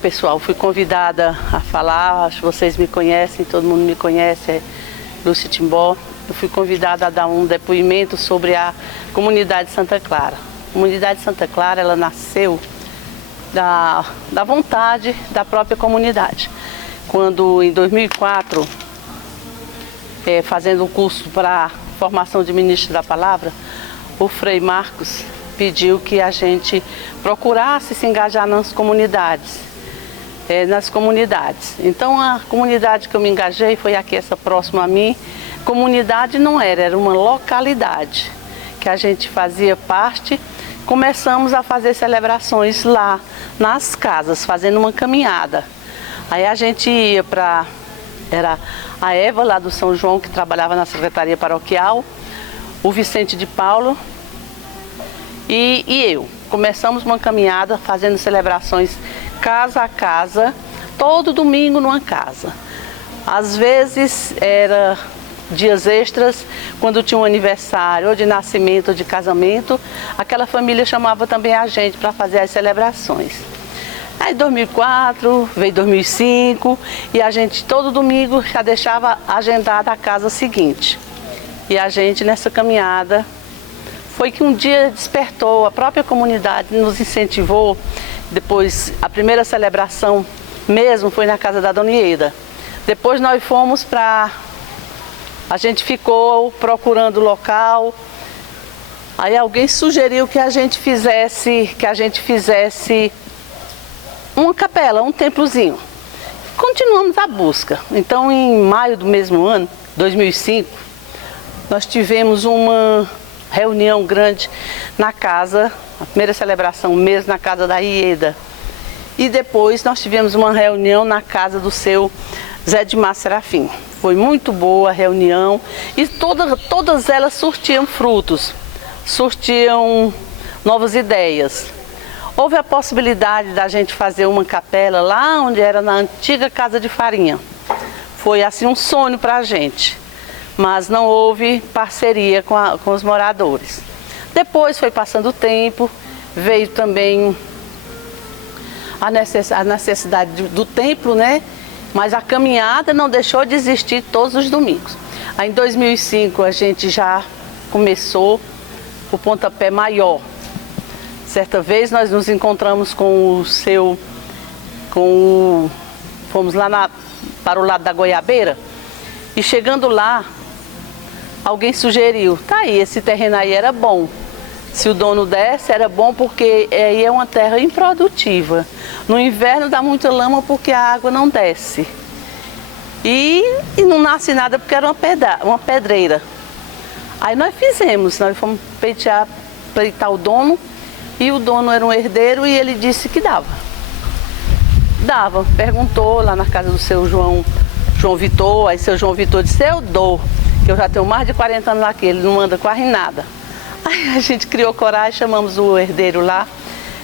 Pessoal, fui convidada a falar, acho que vocês me conhecem, todo mundo me conhece, é Lúcia Timbó. Eu fui convidada a dar um depoimento sobre a comunidade Santa Clara. A comunidade Santa Clara, ela nasceu da vontade da própria comunidade. Quando, em 2004, fazendo um curso para formação de ministro da palavra, o Frei Marcos pediu que a gente procurasse se engajar nas comunidades. Então a comunidade que eu me engajei foi aqui, essa próxima a mim. Comunidade não era uma localidade que a gente fazia parte. Começamos a fazer celebrações lá nas casas, fazendo uma caminhada. Aí a gente ia era a Eva lá do São João, que trabalhava na secretaria paroquial, o Vicente de Paulo e eu. Começamos uma caminhada fazendo celebrações casa a casa, todo domingo numa casa. Às vezes era dias extras, quando tinha um aniversário, ou de nascimento, ou de casamento, aquela família chamava também a gente para fazer as celebrações. Aí 2004, veio 2005, e a gente todo domingo já deixava agendada a casa seguinte. E a gente nessa caminhada, foi que um dia despertou, a própria comunidade nos incentivou. Depois, a primeira celebração mesmo foi na casa da Dona Ieda. Depois nós fomos para... A gente ficou procurando o local. Aí alguém sugeriu que a gente fizesse uma capela, um templozinho. Continuamos a busca. Então, em maio do mesmo ano, 2005, nós tivemos uma reunião grande na casa, a primeira celebração mesmo na casa da Ieda. E depois nós tivemos uma reunião na casa do seu Zé Edmar Serafim. Foi muito boa a reunião e todas elas surtiam frutos, surtiam novas ideias. Houve a possibilidade da gente fazer uma capela lá onde era na antiga casa de farinha. Foi assim um sonho para a gente, mas não houve parceria com os moradores. Depois foi passando o tempo, veio também a necessidade do templo, né? Mas a caminhada não deixou de existir todos os domingos. Aí em 2005 a gente já começou o pontapé maior. Certa vez nós nos encontramos fomos lá para o lado da Goiabeira, e chegando lá, alguém sugeriu, tá aí, esse terreno aí era bom. Se o dono desse, era bom porque aí é uma terra improdutiva. No inverno dá muita lama porque a água não desce. E não nasce nada porque era uma pedreira. Aí nós fomos peitar o dono, e o dono era um herdeiro e ele disse que dava. Perguntou lá na casa do seu João Vitor, aí seu João Vitor disse, eu dou, que eu já tenho mais de 40 anos aqui, ele não manda quase nada. Aí a gente criou coragem, chamamos o herdeiro lá,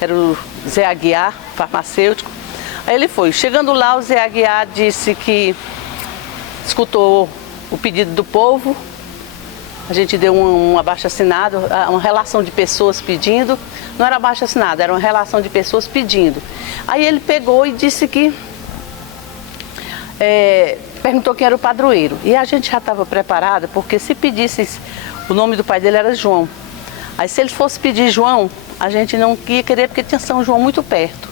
era o Zé Aguiar, farmacêutico. Aí ele foi. Chegando lá, o Zé Aguiar disse que escutou o pedido do povo. A gente deu um abaixo-assinado, uma relação de pessoas pedindo. Não era abaixo-assinado, era uma relação de pessoas pedindo. Aí ele pegou e disse que... perguntou quem era o padroeiro. E a gente já estava preparada, porque se pedisse... O nome do pai dele era João. Aí se ele fosse pedir João, a gente não ia querer porque tinha São João muito perto.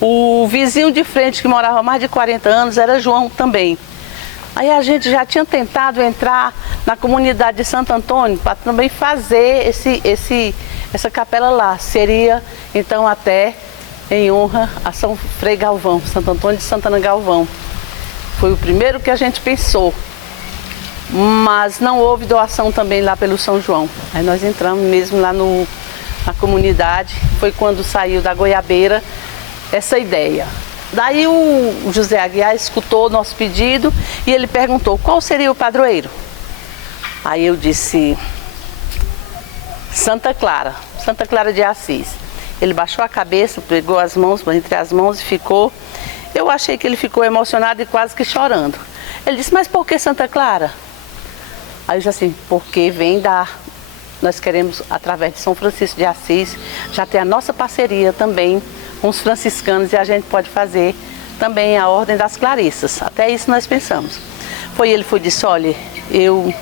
O vizinho de frente, que morava há mais de 40 anos, era João também. Aí a gente já tinha tentado entrar na comunidade de Santo Antônio para também fazer essa capela lá. Seria então até em honra a São Frei Galvão, Santo Antônio de Santana Galvão. Foi o primeiro que a gente pensou. Mas não houve doação também lá pelo São João. Aí nós entramos mesmo lá na comunidade. Foi quando saiu da Goiabeira essa ideia. Daí o José Aguiar escutou o nosso pedido e ele perguntou qual seria o padroeiro. Aí eu disse Santa Clara de Assis. Ele baixou a cabeça, pegou as mãos entre as mãos e ficou. Eu achei que ele ficou emocionado e quase que chorando. Ele disse, mas por que Santa Clara? Aí eu disse assim, porque nós queremos, através de São Francisco de Assis, já ter a nossa parceria também com os franciscanos e a gente pode fazer também a Ordem das Clarissas. Até isso nós pensamos. Ele disse, olha, eu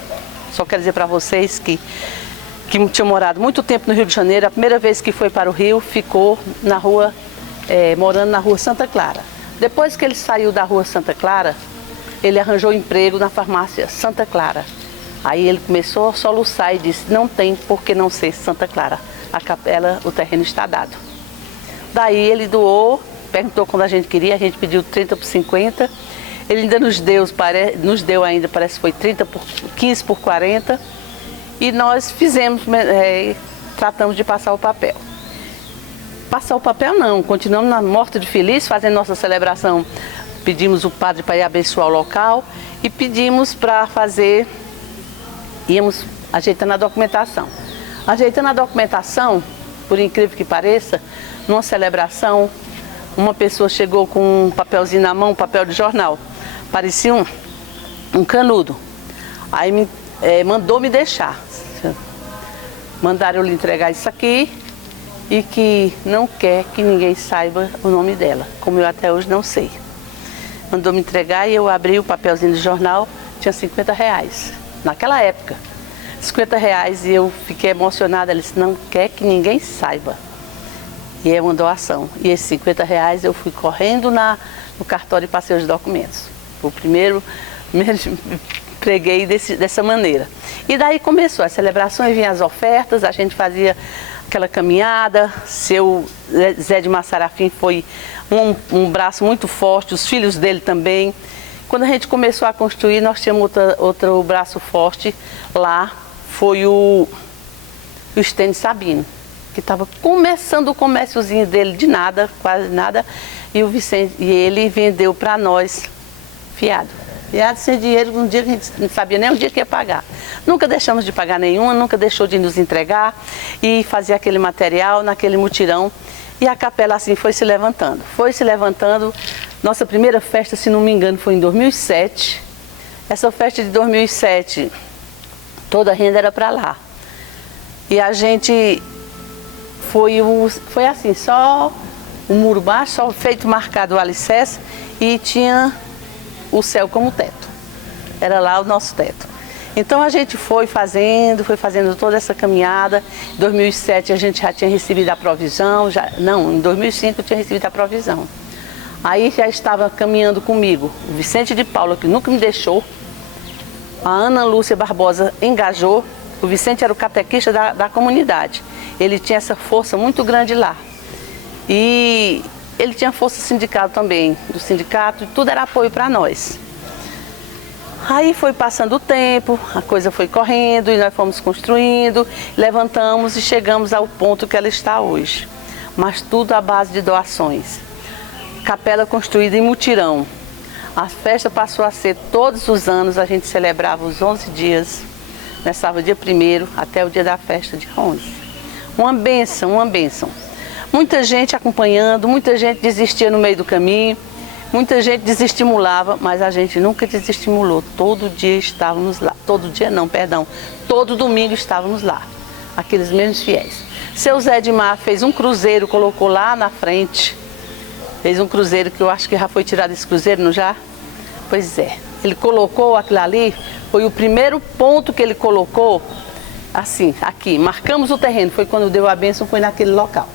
só quero dizer para vocês que tinha morado muito tempo no Rio de Janeiro, a primeira vez que foi para o Rio, ficou na rua, morando na Rua Santa Clara. Depois que ele saiu da Rua Santa Clara, ele arranjou emprego na farmácia Santa Clara. Aí ele começou a soluçar e disse, não tem por que não ser Santa Clara. A capela, o terreno está dado. Daí ele doou, perguntou quando a gente queria, a gente pediu 30 por 50. Ele ainda nos deu ainda, parece que foi 15 por 40. E nós fizemos, tratamos de passar o papel. Passar o papel não, continuamos na Morta de Feliz, fazendo nossa celebração. Pedimos o padre para ir abençoar o local e pedimos para fazer, íamos ajeitando a documentação. Ajeitando a documentação, por incrível que pareça, numa celebração, uma pessoa chegou com um papelzinho na mão, um papel de jornal. Parecia um canudo. Aí mandou me deixar. Mandaram eu lhe entregar isso aqui e que não quer que ninguém saiba o nome dela, como eu até hoje não sei. Mandou me entregar e eu abri o papelzinho do jornal, tinha 50 reais. Naquela época, 50 reais, e eu fiquei emocionada. Ela disse, não quer que ninguém saiba. E é uma doação. E esses 50 reais eu fui correndo no cartório e passei os documentos. O primeiro preguei dessa maneira. E daí começou as celebrações, vinham as ofertas, a gente fazia aquela caminhada. Seu Zé de Massarafim foi um braço muito forte, os filhos dele também. Quando a gente começou a construir, nós tínhamos outro braço forte lá, foi o Estênio Sabino, que estava começando o comérciozinho dele de nada, quase nada, e o Vicente, e ele vendeu para nós fiado sem dinheiro, um dia que a gente não sabia nem o dia que ia pagar. Nunca deixamos de pagar nenhuma, nunca deixou de nos entregar e fazer aquele material naquele mutirão. E a capela assim foi se levantando. Nossa primeira festa, se não me engano, foi em 2007. Essa festa de 2007, toda a renda era para lá. E a gente foi assim, só o muro baixo, só feito marcado o alicerce e tinha o céu como teto. Era lá o nosso teto. Então a gente foi fazendo toda essa caminhada. Em 2007 a gente já tinha recebido a provisão, em 2005 eu tinha recebido a provisão. Aí já estava caminhando comigo o Vicente de Paula, que nunca me deixou. A Ana Lúcia Barbosa engajou. O Vicente era o catequista da comunidade. Ele tinha essa força muito grande lá. E ele tinha força sindical também, do sindicato, e tudo era apoio para nós. Aí foi passando o tempo, a coisa foi correndo e nós fomos construindo, levantamos e chegamos ao ponto que ela está hoje. Mas tudo à base de doações. Capela construída em mutirão. A festa passou a ser todos os anos, a gente celebrava os 11 dias, começava dia 1º até o dia da festa, dia 11. Uma bênção, uma bênção. Muita gente acompanhando, muita gente desistia no meio do caminho, muita gente desestimulava, mas a gente nunca desestimulou. Todo dia estávamos lá. Todo dia não, perdão. Todo domingo estávamos lá, aqueles mesmos fiéis. Seu Zé de Mar fez um cruzeiro, colocou lá na frente. Fez um cruzeiro que eu acho que já foi tirado esse cruzeiro, não já? Pois é. Ele colocou aquilo ali, foi o primeiro ponto que ele colocou, assim, aqui. Marcamos o terreno, foi quando deu a bênção, foi naquele local.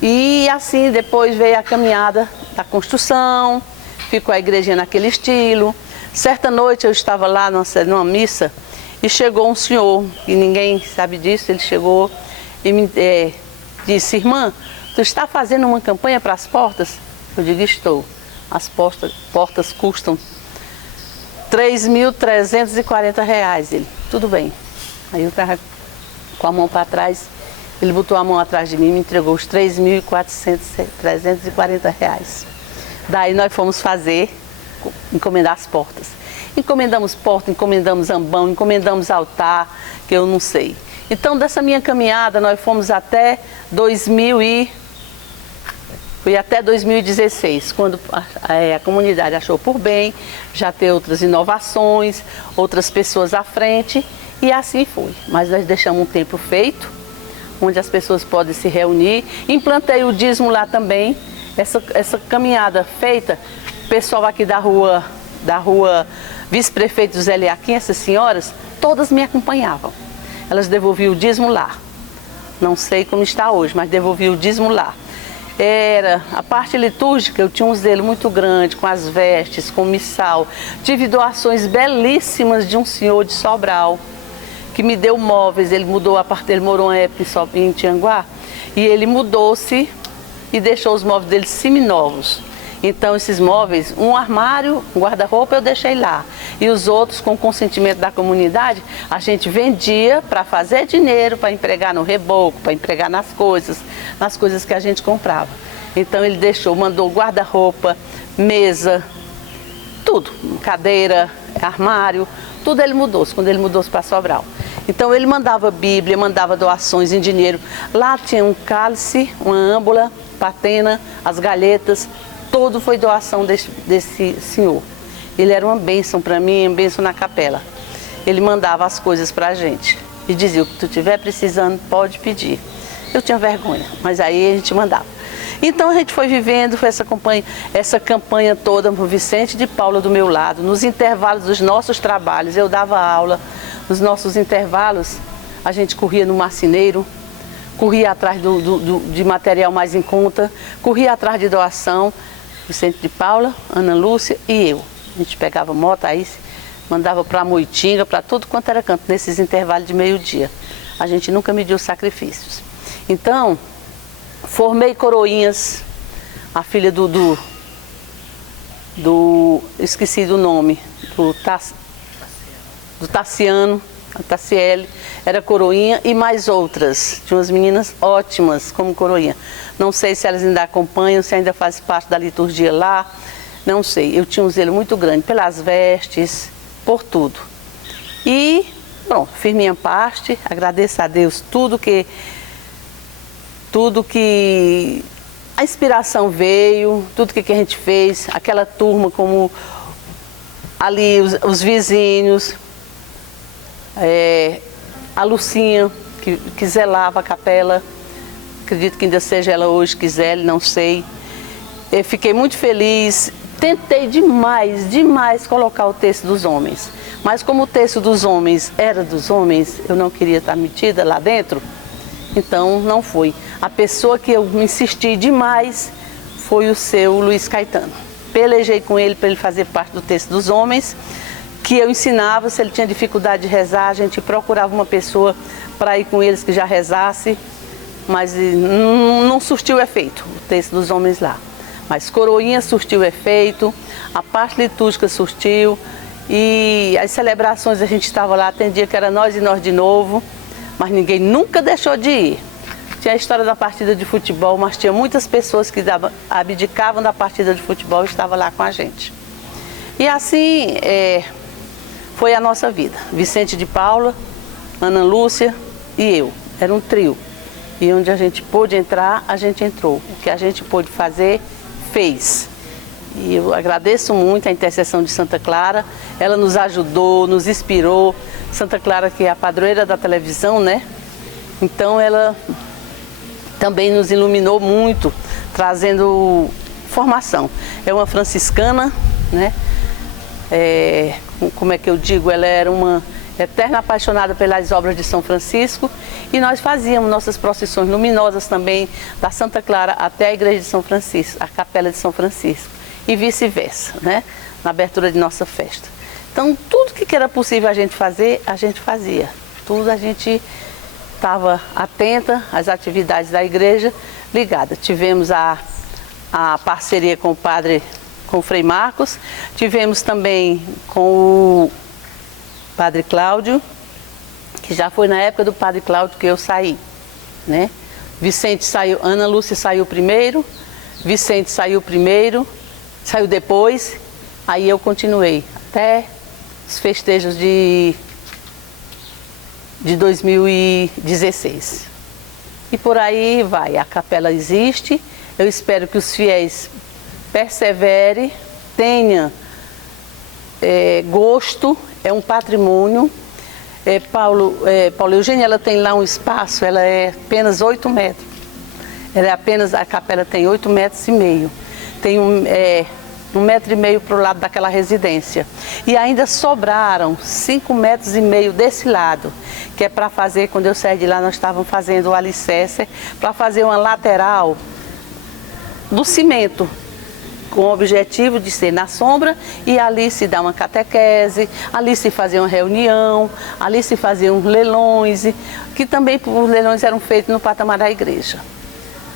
E assim, depois veio a caminhada da construção, ficou a igrejinha naquele estilo. Certa noite eu estava lá numa missa e chegou um senhor, e ninguém sabe disso, ele chegou e me disse, irmã, tu está fazendo uma campanha para as portas? Eu digo, estou. As portas custam R$3.340. Ele, tudo bem. Aí eu estava com a mão para trás. Ele botou a mão atrás de mim e me entregou os R$3.340. Daí nós fomos encomendar as portas. Encomendamos porta, encomendamos ambão, encomendamos altar, que eu não sei. Então, dessa minha caminhada, nós fomos até 2016, quando a comunidade achou por bem já ter outras inovações, outras pessoas à frente, e assim foi. Mas nós deixamos um tempo feito onde as pessoas podem se reunir. Implantei o dízimo lá também. Essa caminhada feita, o pessoal aqui da rua Vice-Prefeito José Eliakim, essas senhoras, todas me acompanhavam. Elas devolviam o dízimo lá. Não sei como está hoje, mas devolviam o dízimo lá. Era a parte litúrgica, eu tinha um zelo muito grande com as vestes, com o missal. Tive doações belíssimas de um senhor de Sobral, que me deu móveis. Ele mudou a parte, ele morou uma época em Tianguá, e ele mudou-se e deixou os móveis dele seminovos. Então esses móveis, um armário, um guarda-roupa eu deixei lá. E os outros, com o consentimento da comunidade, a gente vendia para fazer dinheiro, para empregar no reboco, para empregar nas coisas que a gente comprava. Então ele deixou, mandou guarda-roupa, mesa, tudo, cadeira, armário, tudo ele mudou-se, quando ele mudou-se para Sobral. Então ele mandava Bíblia, mandava doações em dinheiro. Lá tinha um cálice, uma âmbula, patena, as galhetas, tudo foi doação desse senhor. Ele era uma bênção para mim, uma bênção na capela. Ele mandava as coisas para a gente e dizia: o que tu estiver precisando, pode pedir. Eu tinha vergonha, mas aí a gente mandava. Então a gente foi vivendo, foi essa campanha toda, o Vicente de Paula do meu lado, nos intervalos dos nossos trabalhos. Eu dava aula, nos nossos intervalos a gente corria no marceneiro, corria atrás de material mais em conta, corria atrás de doação. Vicente de Paula, Ana Lúcia e eu. A gente pegava moto, aí mandava para Moitinga, para tudo quanto era canto, nesses intervalos de meio-dia. A gente nunca mediu sacrifícios. Então, formei coroinhas, a filha esqueci do nome, do Tassiano, a Tassiele, era coroinha, e mais outras. Tinha umas meninas ótimas como coroinha. Não sei se elas ainda acompanham, se ainda fazem parte da liturgia lá, não sei. Eu tinha um zelo muito grande pelas vestes, por tudo. E, pronto, fiz minha parte, agradeço a Deus tudo que a inspiração veio, tudo que a gente fez, aquela turma, como ali os vizinhos, a Lucinha, que zelava a capela, acredito que ainda seja ela hoje, Gisele, não sei. Eu fiquei muito feliz, tentei demais colocar o texto dos homens, mas como o texto dos homens era dos homens, eu não queria estar metida lá dentro, então não foi. A pessoa que eu insisti demais foi o seu Luiz Caetano. Pelejei com ele para ele fazer parte do texto dos homens, que eu ensinava. Se ele tinha dificuldade de rezar, a gente procurava uma pessoa para ir com eles que já rezasse, mas não surtiu efeito o texto dos homens lá. Mas coroinha surtiu efeito, a parte litúrgica surtiu, e as celebrações a gente estava lá, tem dia que era nós e nós de novo, mas ninguém nunca deixou de ir. Tinha a história da partida de futebol, mas tinha muitas pessoas que abdicavam da partida de futebol e estavam lá com a gente. E assim foi a nossa vida. Vicente de Paula, Ana Lúcia e eu. Era um trio. E onde a gente pôde entrar, a gente entrou. O que a gente pôde fazer, fez. E eu agradeço muito a intercessão de Santa Clara. Ela nos ajudou, nos inspirou. Santa Clara, que é a padroeira da televisão, né? Então ela também nos iluminou muito, trazendo formação. É uma franciscana, né? Como é que eu digo? Ela era uma eterna apaixonada pelas obras de São Francisco, e nós fazíamos nossas procissões luminosas também, da Santa Clara até a igreja de São Francisco, a capela de São Francisco, e vice-versa, né? Na abertura de nossa festa. Então, tudo que era possível a gente fazer, a gente fazia. Tudo a gente estava atenta às atividades da igreja, ligada. Tivemos a parceria com o Frei Marcos, tivemos também com o Padre Cláudio, que já foi na época do Padre Cláudio que eu saí, né? Vicente saiu, Ana Lúcia saiu primeiro, Vicente saiu primeiro, saiu depois, aí eu continuei até os festejos de 2016. E por aí vai, a capela existe. Eu espero que os fiéis perseverem, tenham gosto, é um patrimônio. Paulo Eugênia, ela tem lá um espaço, ela é apenas 8 metros. A capela tem 8,5 metros. Tem 1,5 metro para o lado daquela residência. E ainda sobraram 5,5 metros desse lado, que é para fazer, quando eu saí de lá, nós estávamos fazendo o alicerce, para fazer uma lateral do cimento, com o objetivo de ser na sombra e ali se dar uma catequese, ali se fazer uma reunião, ali se fazer uns leilões, que também os leilões eram feitos no patamar da igreja.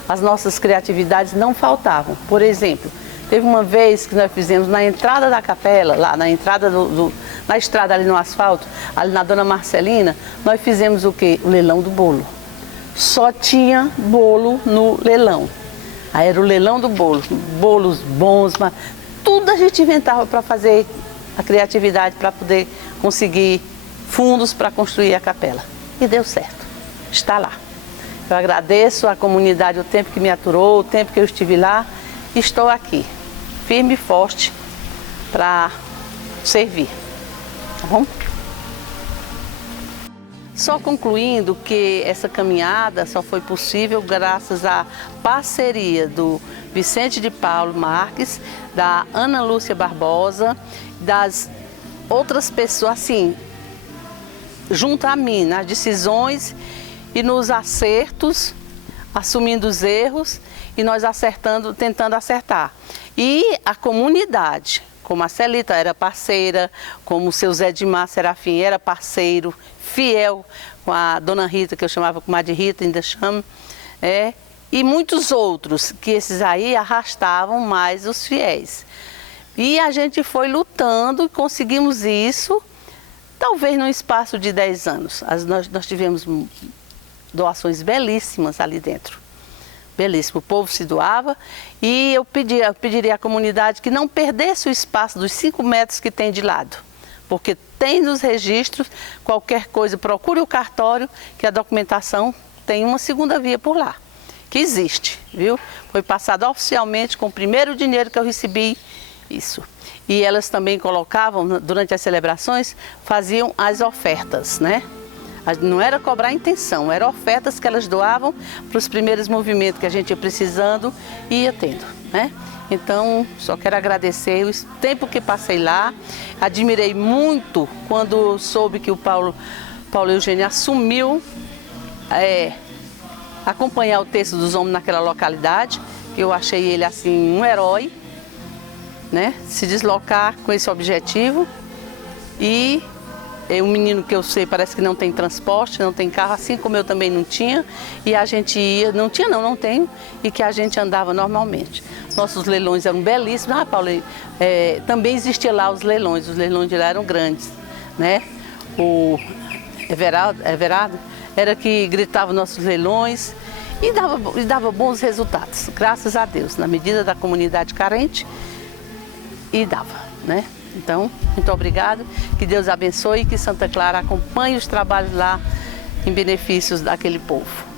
As nossas criatividades não faltavam. Por exemplo, teve uma vez que nós fizemos na entrada da capela, lá na entrada na estrada ali no asfalto, ali na Dona Marcelina, nós fizemos o quê? O leilão do bolo. Só tinha bolo no leilão. Aí era o leilão do bolo, bolos bons, mas tudo a gente inventava para fazer a criatividade, para poder conseguir fundos para construir a capela. E deu certo, está lá. Eu agradeço à comunidade o tempo que me aturou, o tempo que eu estive lá, e estou aqui, firme e forte, para servir, tá bom? Só concluindo que essa caminhada só foi possível graças à parceria do Vicente de Paulo Marques, da Ana Lúcia Barbosa, das outras pessoas, assim, junto a mim, nas decisões e nos acertos, assumindo os erros e nós acertando, tentando acertar. E a comunidade, como a Celita era parceira, como o seu Zé Dimar Serafim era parceiro, fiel com a Dona Rita, que eu chamava Comadre Rita, ainda chamo, e muitos outros, que esses aí arrastavam mais os fiéis. E a gente foi lutando e conseguimos isso, talvez num espaço de 10 anos. Nós tivemos doações belíssimas ali dentro. Belíssimo, o povo se doava e eu pediria à comunidade que não perdesse o espaço dos 5 metros que tem de lado. Porque tem nos registros, qualquer coisa, procure o cartório, que a documentação tem uma segunda via por lá, que existe, viu? Foi passado oficialmente com o primeiro dinheiro que eu recebi, isso. E elas também colocavam, durante as celebrações, faziam as ofertas, né? Não era cobrar a intenção, eram ofertas que elas doavam para os primeiros movimentos que a gente ia precisando e ia tendo, né? Então, só quero agradecer o tempo que passei lá. Admirei muito quando soube que o Paulo Eugênio assumiu acompanhar o Terço dos Homens naquela localidade, que eu achei ele assim um herói, né? Se deslocar com esse objetivo. E é um menino que eu sei, parece que não tem transporte, não tem carro, assim como eu também não tinha. E a gente ia, não tenho, e que a gente andava normalmente. Nossos leilões eram belíssimos. Ah, Paulo, também existia lá os leilões de lá eram grandes, né? O Everardo era que gritava nossos leilões e dava bons resultados, graças a Deus, na medida da comunidade carente, e dava, né? Então, muito obrigado, que Deus abençoe e que Santa Clara acompanhe os trabalhos lá em benefícios daquele povo.